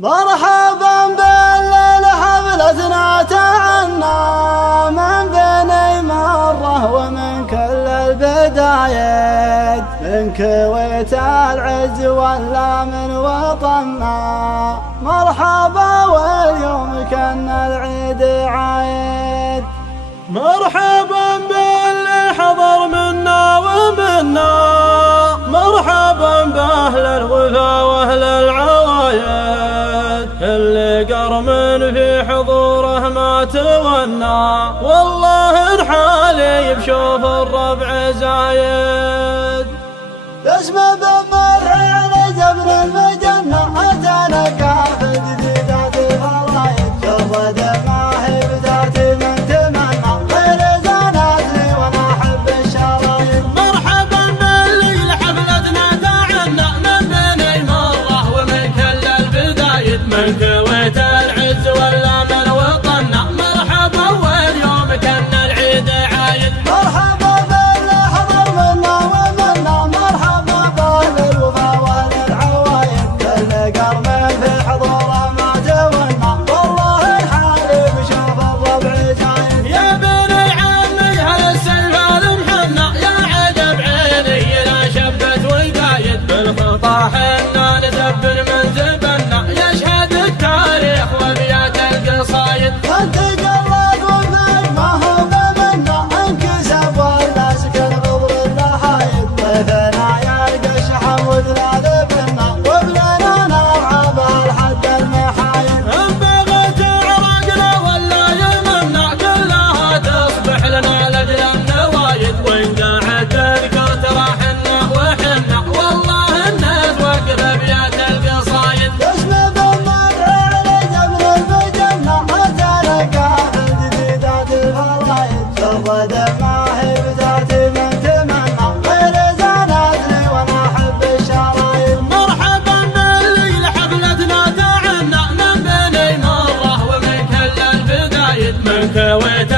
مرحبا بالليل حفلتنا تهنى من بني مرة ومن كل البدايات، من كويت العز ولا من وطننا. مرحبا واليوم كان العيد عايد. مرحبا باللي حضر منا ومنا، مرحبا بأهل الوفا وأهل العوايد، اللي قرمن في حضوره ما تونى، والله الحالي بشوف الربع زايد. باسم بمرح على جبر المجنة أتانا كافة جديدة الفرايد، جرد ما هي بدات من تمنى غير زانت لي وانا احب الشرايد. مرحبا باللي حفلتنا تعنى من بني مرة ومن كل البدايد، من كويت العز ولا من وطننا. مرحبا واليوم كان العيد عايد. مرحبا باللي حضر منا ومنا، مرحبا باهل الوفا واهل العوايد، كل قرم في حضوره ما تونا، والله الحالي بشوف الربع زايد. يا بني عمي هالسيف المحنى، يا عجب عيني لا شبت وقايد، بالخطا حنا ندبر من زبنا، يشهد التاريخ وابيات القصايد. انت جرد وفيك ما هو بمنا، انكسب ولا سكن غضر اللحايد، ضيفنا يلقى الشحم وذلال بنا، وبلنا نرعى بالحد المحايد. ان بغت عرقنا ولا يمنا، كلها تصبح لنا لاجل النوايد، وان قاعد تذكر ترى حنا وحنا، والله الناس وقف ابيات القصايد. اسم بمرح على جبر المجنة أتانا كافة جديدة الفرايد، جرد ما هي بدات من تمنى غير زانت لي وانا احب الشرايد. مرحبا باللي حفلتنا تعنى من بني مرة ومن كل البدايد، من كويت